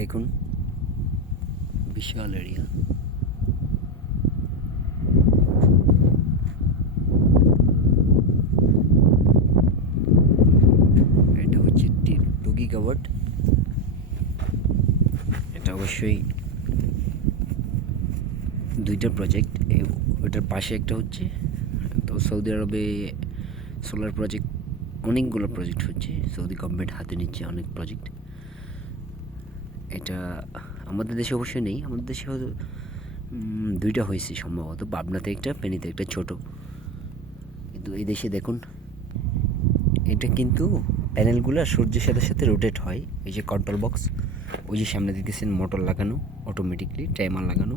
দেখুন। বিশাল এরিয়া এটা হচ্ছে টুকি কাবার্ড এটা অবশ্যই দুইটা প্রজেক্ট ওটার পাশে একটা হচ্ছে তো সৌদি আরবে সোলার প্রজেক্ট অনেকগুলো প্রজেক্ট হচ্ছে। সৌদি গভর্নমেন্ট হাতে নিচ্ছে অনেক প্রজেক্ট এটা আমাদের দেশে অবশ্যই নেই, আমাদের দেশে হয়তো দুইটা হয়েছে সম্ভবত। পাবনাতে একটা পেনিতে একটা ছোট। কিন্তু এই দেশে দেখুন, এটা কিন্তু প্যানেলগুলো সূর্যের সাথে সাথে রোটেট হয়। এই যে কন্ট্রোল বক্স ওই যে সামনে দেখতেছেন মোটর লাগানো অটোমেটিকলি টাইমার লাগানো,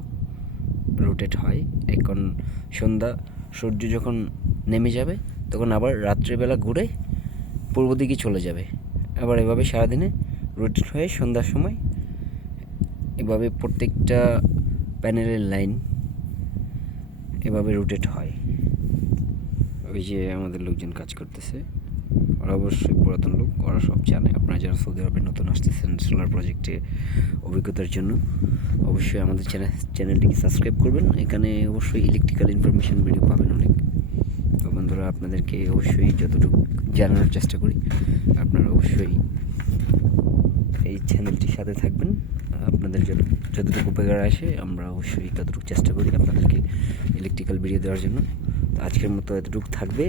রোটেট হয়। এখন সন্ধ্যা, সূর্য যখন নেমে যাবে, তখন আবার রাত্রেবেলা ঘুরে পূর্ব দিকে চলে যাবে। আবার এভাবে সারাদিনে রোটেট হয়ে সন্ধ্যার সময় এভাবে প্রত্যেকটা প্যানেলের লাইন এভাবে রোটেট হয়। ওই যে আমাদের লোকজন কাজ করতেছে, ওরা অবশ্যই পুরাতন লোক, ওরা সব জানে। আপনারা যারা সৌদি আরবে নতুন আসতেছেন সোলার প্রজেক্টে অভিজ্ঞতার জন্য, অবশ্যই আমাদের চ্যানেল চ্যানেলটিকে সাবস্ক্রাইব করবেন। এখানে অবশ্যই ইলেকট্রিক্যাল ইনফরমেশন ভিডিও পাবেন অনেক। তো বন্ধুরা, আপনাদেরকে অবশ্যই যতটুকু জানানোর চেষ্টা করি, আপনারা অবশ্যই এই চ্যানেলটির সাথে থাকবেন। আপনাদের যতটুকু উপকার আসে, আমরা অবশ্যই ততটুকু চেষ্টা করি আপনাদেরকে ইলেকট্রিক্যাল বেরিয়ে দেওয়ার জন্য। আজকের মতো এতটুকু থাকবে।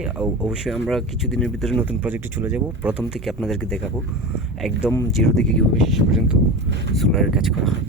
অবশ্যই আমরা কিছুদিনের ভিতরে নতুন প্রজেক্টে চলে যাব। প্রথম থেকে আপনাদেরকে দেখাবো। একদম জিরো থেকে কীভাবে শেষ পর্যন্ত সোলারের কাজ করা হয়।